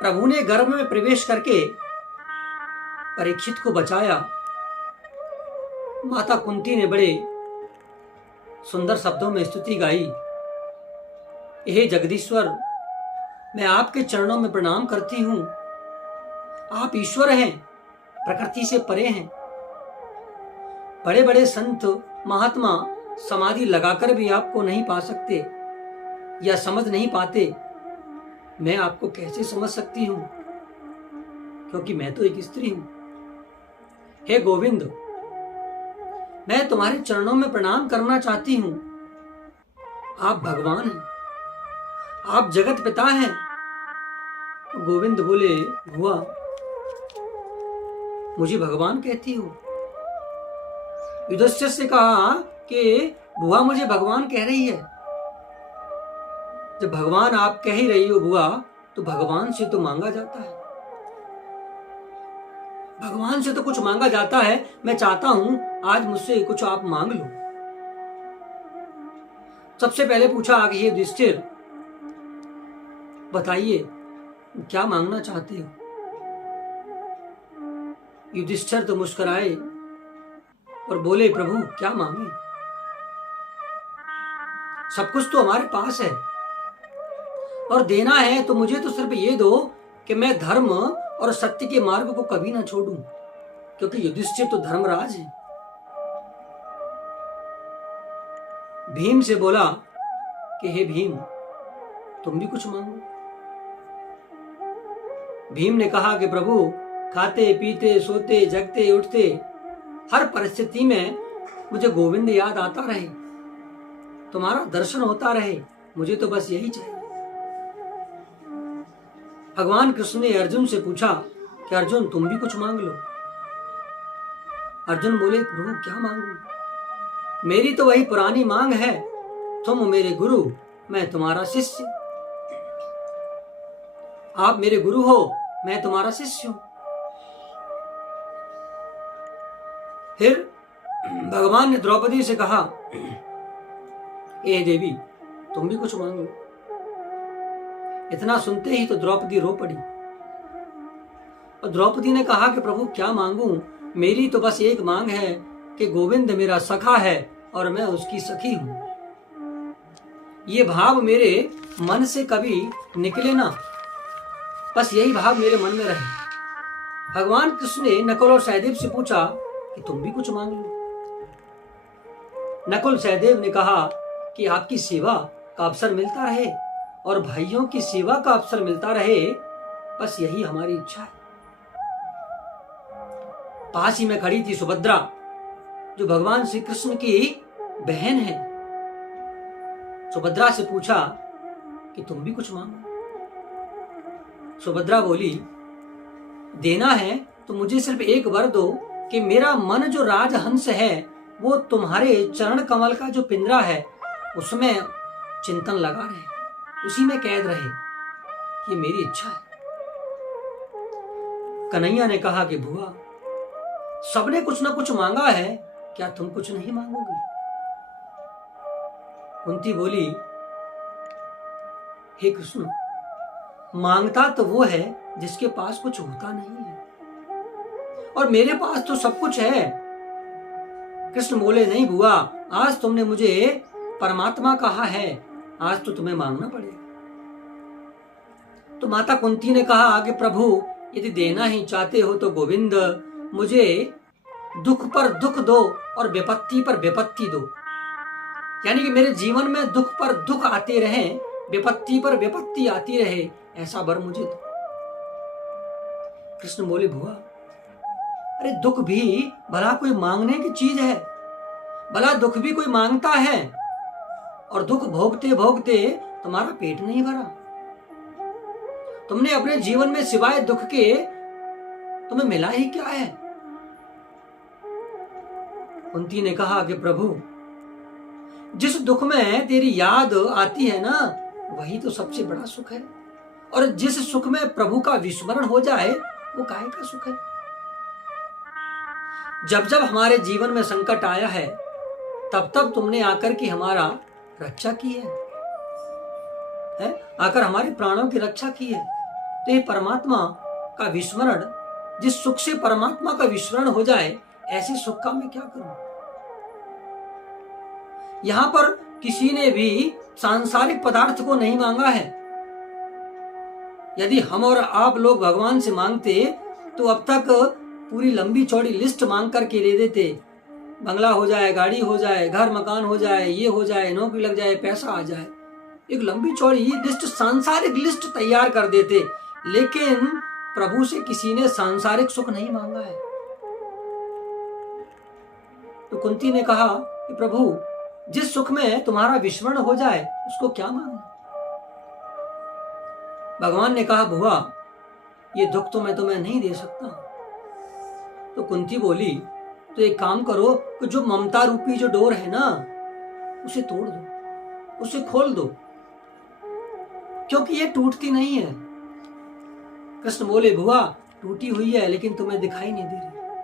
प्रभु ने गर्भ में प्रवेश करके परीक्षित को बचाया। माता कुंती ने बड़े सुंदर शब्दों में स्तुति गाई। हे जगदीश्वर, मैं आपके चरणों में प्रणाम करती हूं। आप ईश्वर हैं, प्रकृति से परे हैं। बड़े बड़े संत महात्मा समाधि लगाकर भी आपको नहीं पा सकते या समझ नहीं पाते। मैं आपको कैसे समझ सकती हूं, क्योंकि मैं तो एक स्त्री हूं। हे गोविंद, मैं तुम्हारे चरणों में प्रणाम करना चाहती हूं। आप भगवान हैं, आप जगत पिता हैं। गोविंद बोले, बुआ, मुझे भगवान कहती हो? युधिष्ठिर से कहा कि बुआ मुझे भगवान कह रही है। जब भगवान आप कह ही रही हो बुआ, तो भगवान से तो मांगा जाता है, भगवान से तो कुछ मांगा जाता है। मैं चाहता हूं आज मुझसे कुछ आप मांग लो। सबसे पहले पूछा आगे, ये युधिष्ठिर बताइए क्या मांगना चाहते हो? युधिष्ठिर तो मुस्कुराए और बोले, प्रभु क्या मांगे, सब कुछ तो हमारे पास है और देना है तो मुझे तो सिर्फ ये दो कि मैं धर्म और सत्य के मार्ग को कभी ना छोड़ूं, क्योंकि युधिष्ठिर तो धर्मराज है। भीम से बोला कि हे भीम, तुम भी कुछ मांगो। भीम ने कहा कि प्रभु, खाते पीते सोते जगते उठते हर परिस्थिति में मुझे गोविंद याद आता रहे, तुम्हारा दर्शन होता रहे, मुझे तो बस यही चाहिए। भगवान कृष्ण ने अर्जुन से पूछा कि अर्जुन तुम भी कुछ मांग लो। अर्जुन बोले, प्रभु क्या मांगू? मेरी तो वही पुरानी मांग है, तुम मेरे गुरु, मैं तुम्हारा शिष्य। आप मेरे गुरु हो, मैं तुम्हारा शिष्य हूं। फिर भगवान ने द्रौपदी से कहा, ए देवी, तुम भी कुछ मांग लो। इतना सुनते ही तो द्रौपदी रो पड़ी और द्रौपदी ने कहा कि प्रभु क्या मांगू? मेरी तो बस एक मांग है कि गोविंद मेरा सखा है और मैं उसकी सखी हूं। ये भाव मेरे मन से कभी निकले ना, बस यही भाव मेरे मन में रहे। भगवान कृष्ण ने नकुल और सहदेव से पूछा कि तुम भी कुछ मांग लो। नकुल सहदेव ने कहा कि आपकी सेवा का अवसर मिलता रहे और भाइयों की सेवा का अवसर मिलता रहे, बस यही हमारी इच्छा है। पास ही में खड़ी थी सुभद्रा, जो भगवान श्री कृष्ण की बहन है। सुभद्रा से पूछा कि तुम भी कुछ मांगो। सुभद्रा बोली, देना है तो मुझे सिर्फ एक वर दो कि मेरा मन जो राजहंस है वो तुम्हारे चरण कमल का जो पिंजरा है उसमें चिंतन लगा रहे, उसी में कैद रहे। ये मेरी इच्छा है। कन्हैया ने कहा कि बुआ, सबने कुछ ना कुछ मांगा है, क्या तुम कुछ नहीं मांगोगी? कुंती बोली, हे कृष्ण, मांगता तो वो है जिसके पास कुछ होता नहीं है, और मेरे पास तो सब कुछ है। कृष्ण बोले, नहीं बुआ, आज तुमने मुझे परमात्मा कहा है, आज तो तुम्हें मांगना पड़ेगा। तो माता कुंती ने कहा आगे, प्रभु यदि देना ही चाहते हो तो गोविंद मुझे दुख पर दुख दो और विपत्ति पर विपत्ति दो, यानी कि मेरे जीवन में दुख पर दुख आते रहे, विपत्ति पर विपत्ति आती रहे, ऐसा वर मुझे दो। कृष्ण बोले, बुआ, अरे दुख भी भला कोई मांगने की चीज है? भला दुख भी कोई मांगता है? और दुख भोगते भोगते तुम्हारा पेट नहीं भरा? तुमने अपने जीवन में सिवाय दुख के तुम्हें मिला ही क्या है? कुंती ने कहा कि प्रभु, जिस दुख में तेरी याद आती है ना, वही तो सबसे बड़ा सुख है, और जिस सुख में प्रभु का विस्मरण हो जाए वो काहे का सुख है? जब जब हमारे जीवन में संकट आया है तब तब तुमने आकर के हमारा रक्षा की है? आकर हमारे प्राणों की रक्षा की है। तो ये परमात्मा का विस्मरण, जिस सुख से परमात्मा का विस्मरण हो जाए, ऐसे सुख का मैं क्या करूं? यहां पर किसी ने भी सांसारिक पदार्थ को नहीं मांगा है। यदि हम और आप लोग भगवान से मांगते तो अब तक पूरी लंबी चौड़ी लिस्ट मांग करके दे देते। बंगला हो जाए, गाड़ी हो जाए, घर मकान हो जाए, ये हो जाए, नौकरी लग जाए, पैसा आ जाए, एक लंबी चौड़ी लिस्ट, सांसारिक लिस्ट तैयार कर देते। लेकिन प्रभु से किसी ने सांसारिक सुख नहीं मांगा है। तो कुंती ने कहा कि प्रभु, जिस सुख में तुम्हारा विस्मरण हो जाए उसको क्या मांगना? भगवान ने कहा, बुआ, ये दुख तो मैं तुम्हें नहीं दे सकता। तो कुंती बोली, तो एक काम करो कि जो ममता रूपी जो डोर है ना, उसे तोड़ दो, उसे खोल दो, क्योंकि ये टूटती नहीं है। कृष्ण बोले, बुआ, टूटी हुई है लेकिन तुम्हें दिखाई नहीं दे रही।